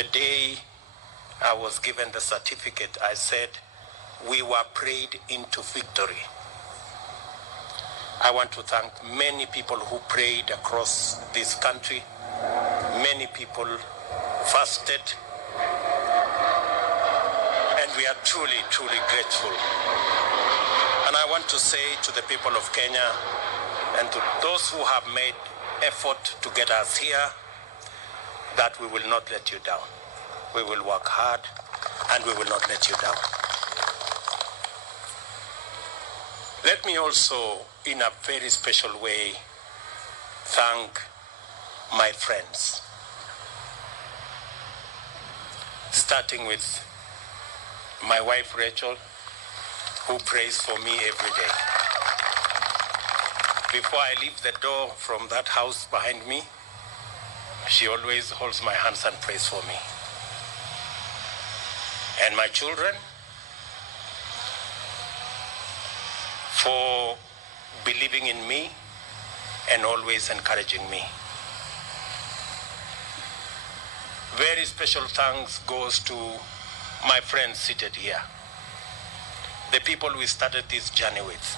The day I was given the certificate, I said, we were prayed into victory. I want to thank many people who prayed across this country. Many people fasted. And we are truly, truly grateful. And I want to say to the people of Kenya and to those who have made effort to get us here, that we will not let you down. We will work hard and we will not let you down. Let me also, in a very special way, thank my friends. Starting with my wife, Rachel, who prays for me every day. Before I leave the door from that house behind me, she always holds my hands and prays for me. And my children, for believing in me and always encouraging me. Very special thanks goes to my friends seated here, the people we started this journey with,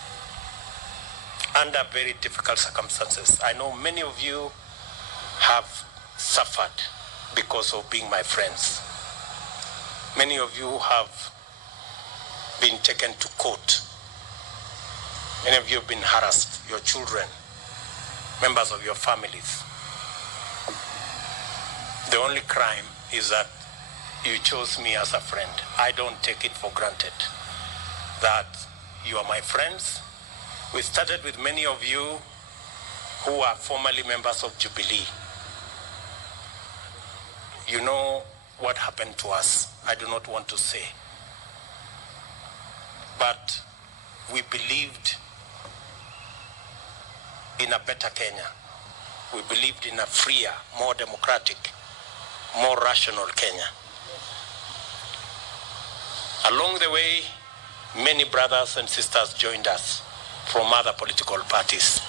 under very difficult circumstances. I know many of you have suffered because of being my friends. Many of you have been taken to court. Many of you have been harassed, your children, members of your families. The only crime is that you chose me as a friend. I don't take it for granted that you are my friends. We started with many of you who are formerly members of Jubilee. You know what happened to us. I do not want to say. But we believed in a better Kenya. We believed in a freer, more democratic, more rational Kenya. Along the way, many brothers and sisters joined us from other political parties.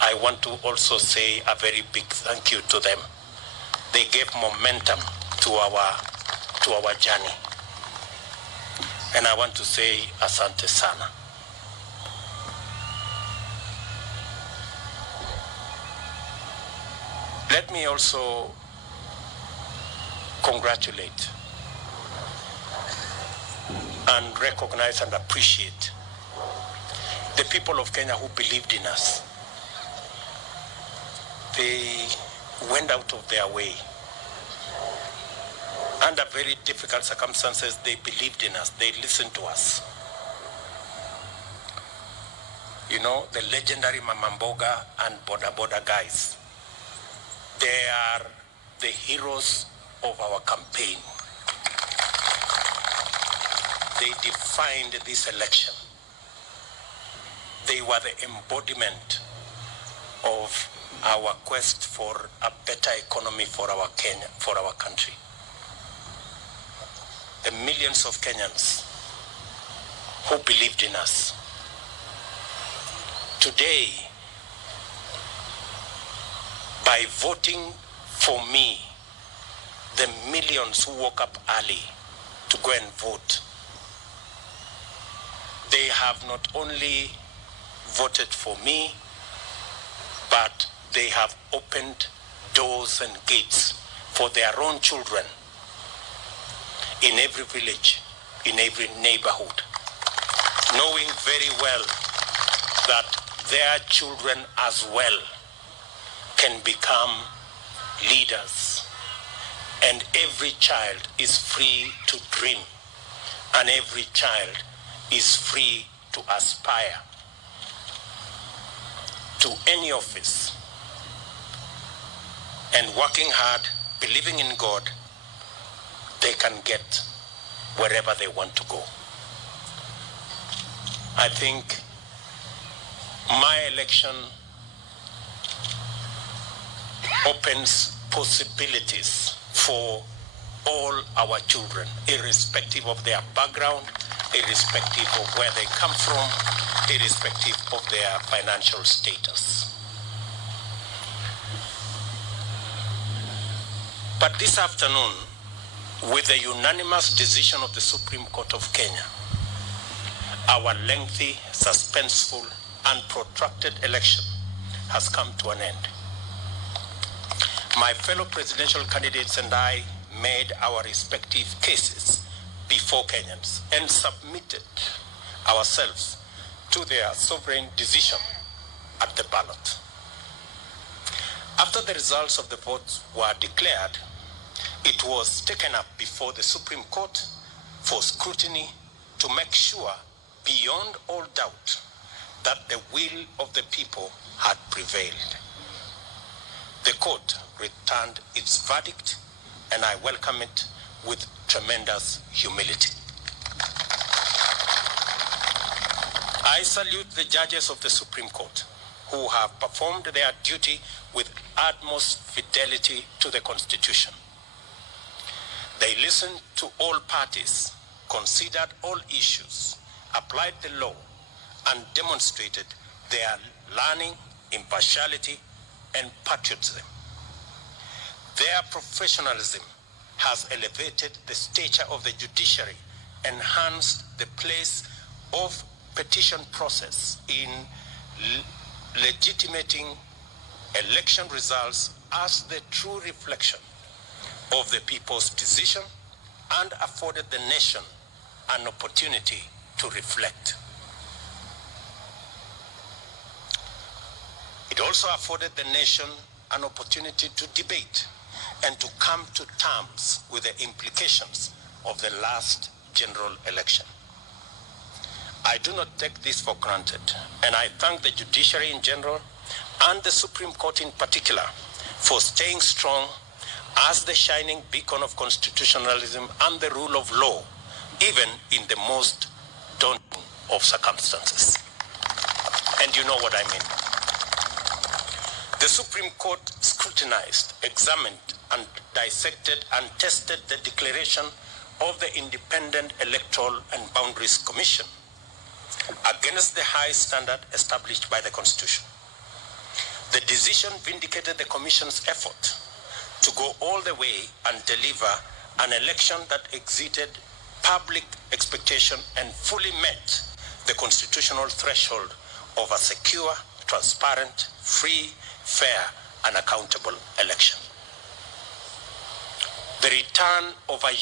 I want to also say a very big thank you to them. They gave momentum to our journey. And I want to say asante sana. Let me also congratulate and recognize and appreciate the people of Kenya who believed in us. They went out of their way. Under very difficult circumstances, they believed in us. They listened to us. You know, the legendary Mama Mboga and Boda Boda guys, they are the heroes of our campaign. They defined this election. They were the embodiment of our quest for a better economy for our Kenya, for our country. The millions of Kenyans who believed in us. Today, by voting for me, the millions who woke up early to go and vote, they have not only voted for me, but they have opened doors and gates for their own children in every village, in every neighborhood, knowing very well that their children as well can become leaders. And every child is free to dream, and every child is free to aspire to any office. And working hard, believing in God, they can get wherever they want to go. I think my election opens possibilities for all our children, irrespective of their background, irrespective of where they come from, irrespective of their financial status. But this afternoon, With the unanimous decision of the Supreme Court of Kenya, our lengthy, suspenseful, and protracted election has come to an end. My fellow presidential candidates and I made our respective cases before Kenyans and submitted ourselves to their sovereign decision at the ballot. After the results of the votes were declared, it was taken up before the Supreme Court for scrutiny to make sure, beyond all doubt, that the will of the people had prevailed. The court returned its verdict, and I welcome it with tremendous humility. I salute the judges of the Supreme Court who have performed their duty with utmost fidelity to the Constitution. They listened to all parties, considered all issues, applied the law, and demonstrated their learning, impartiality, and patriotism. Their professionalism has elevated the stature of the judiciary, enhanced the place of petition process in legitimating election results as the true reflection of the people's decision, and afforded the nation an opportunity to reflect. It also afforded the nation an opportunity to debate and to come to terms with the implications of the last general election. I do not take this for granted, and I thank the judiciary in general and the Supreme Court in particular for staying strong as the shining beacon of constitutionalism and the rule of law, even in the most daunting of circumstances. And you know what I mean. The Supreme Court scrutinized, examined, and dissected and tested the declaration of the Independent Electoral and Boundaries Commission against the high standard established by the Constitution. The decision vindicated the Commission's effort to go all the way and deliver an election that exceeded public expectation and fully met the constitutional threshold of a secure, transparent, free, fair, and accountable election. The return of a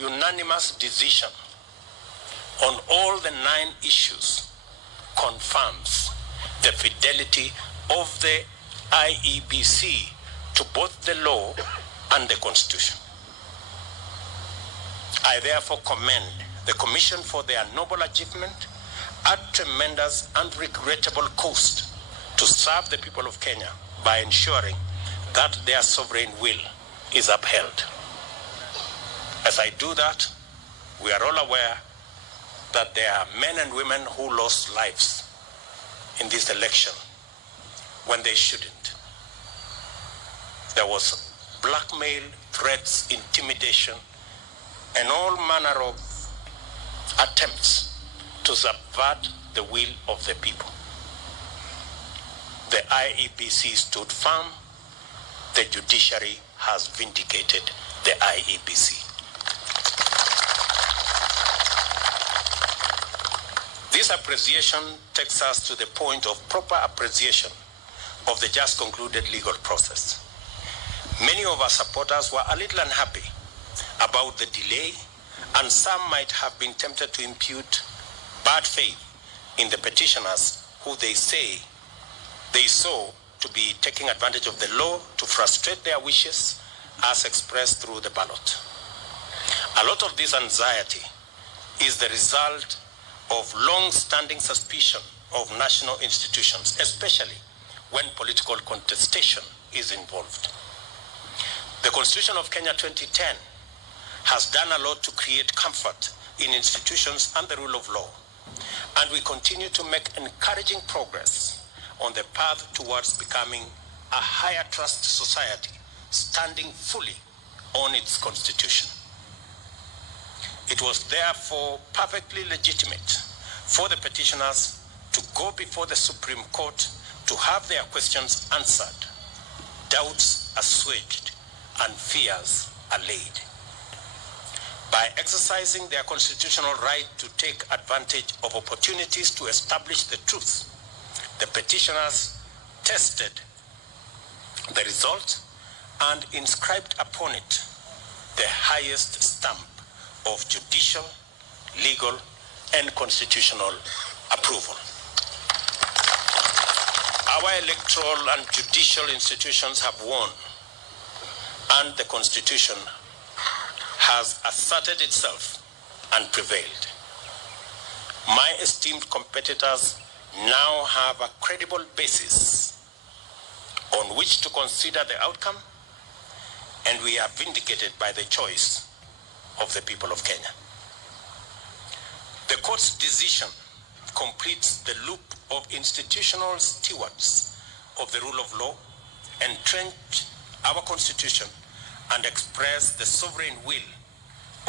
unanimous decision on all the 9 issues confirms the fidelity of the IEBC to both the law and the Constitution. I therefore commend the Commission for their noble achievement at tremendous and regrettable cost to serve the people of Kenya by ensuring that their sovereign will is upheld. As I do that, we are all aware that there are men and women who lost lives in this election when they shouldn't. There was blackmail, threats, intimidation, and all manner of attempts to subvert the will of the people. The IEBC stood firm. The judiciary has vindicated the IEBC. This appreciation takes us to the point of proper appreciation of the just concluded legal process. Many of our supporters were a little unhappy about the delay, and some might have been tempted to impute bad faith in the petitioners who they say they saw to be taking advantage of the law to frustrate their wishes as expressed through the ballot. A lot of this anxiety is the result of long-standing suspicion of national institutions, especially when political contestation is involved. The Constitution of Kenya 2010 has done a lot to create comfort in institutions and the rule of law, and we continue to make encouraging progress on the path towards becoming a higher trust society, standing fully on its constitution. It was therefore perfectly legitimate for the petitioners to go before the Supreme Court to have their questions answered, doubts assuaged, and fears allayed. by exercising their constitutional right to take advantage of opportunities to establish the truth. The petitioners tested the result and inscribed upon it the highest stamp of judicial, legal, and constitutional approval. Our electoral and judicial institutions have won, and the Constitution has asserted itself and prevailed. My esteemed competitors now have a credible basis on which to consider the outcome, and we are vindicated by the choice of the people of Kenya. The court's decision completes the loop of institutional stewards of the rule of law, entrench our Constitution, and express the sovereign will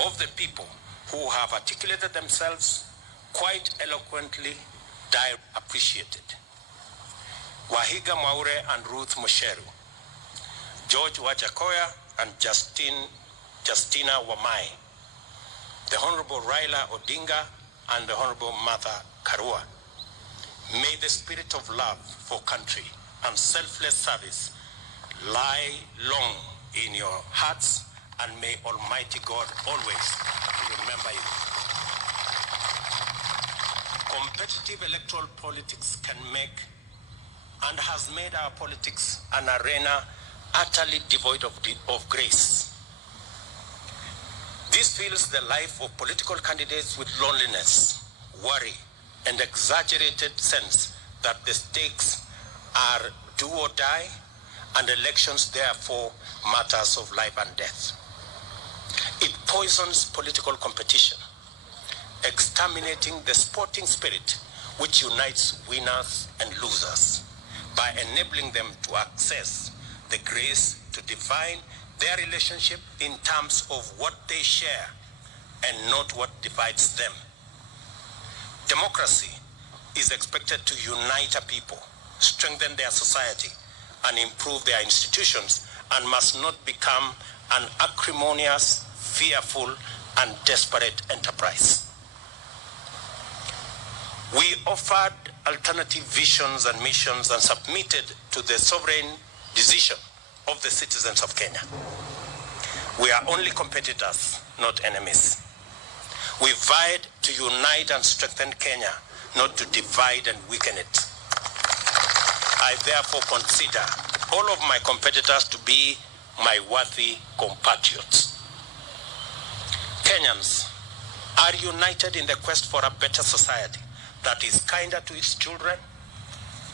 of the people who have articulated themselves quite eloquently. Appreciated. Wahiga Mwaure and Ruth Musheru, George Wajakoya and Justina Wamai, the Honorable Raila Odinga and the Honorable Martha Karua. May the spirit of love for country and selfless service lie long in your hearts, and may Almighty God always remember you. Competitive electoral politics can make and has made our politics an arena utterly devoid of grace. This fills the life of political candidates with loneliness, worry, and exaggerated sense that the stakes are do or die, and elections therefore matters of life and death. It poisons political competition, exterminating the sporting spirit which unites winners and losers by enabling them to access the grace to define their relationship in terms of what they share and not what divides them. Democracy is expected to unite a people, strengthen their society, and improve their institutions, and must not become an acrimonious, fearful, and desperate enterprise. We offered alternative visions and missions and submitted to the sovereign decision of the citizens of Kenya. We are only competitors, not enemies. We vied to unite and strengthen Kenya, not to divide and weaken it. I therefore consider all of my competitors to be my worthy compatriots. Kenyans are united in the quest for a better society that is kinder to its children,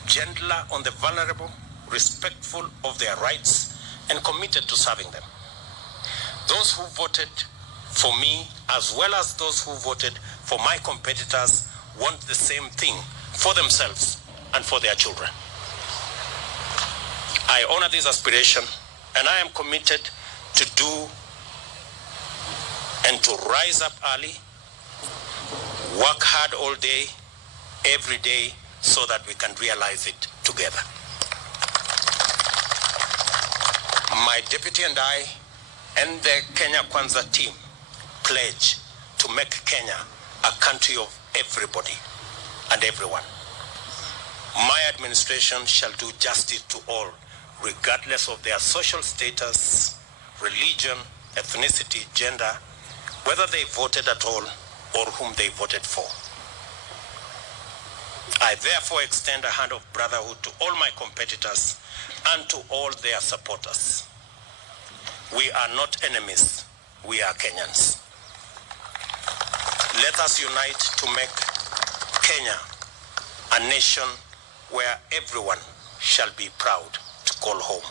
gentler on the vulnerable, respectful of their rights, and committed to serving them. Those who voted for me, as well as those who voted for my competitors, want the same thing for themselves and for their children. I honor this aspiration, and I am committed to do and to rise up early, work hard all day, every day, so that we can realize it together. My deputy and I and the Kenya Kwanza team pledge to make Kenya a country of everybody and everyone. My administration shall do justice to all, regardless of their social status, religion, ethnicity, gender, whether they voted at all or whom they voted for. I therefore extend a hand of brotherhood to all my competitors and to all their supporters. We are not enemies, we are Kenyans. Let us unite to make Kenya a nation where everyone shall be proud to call home.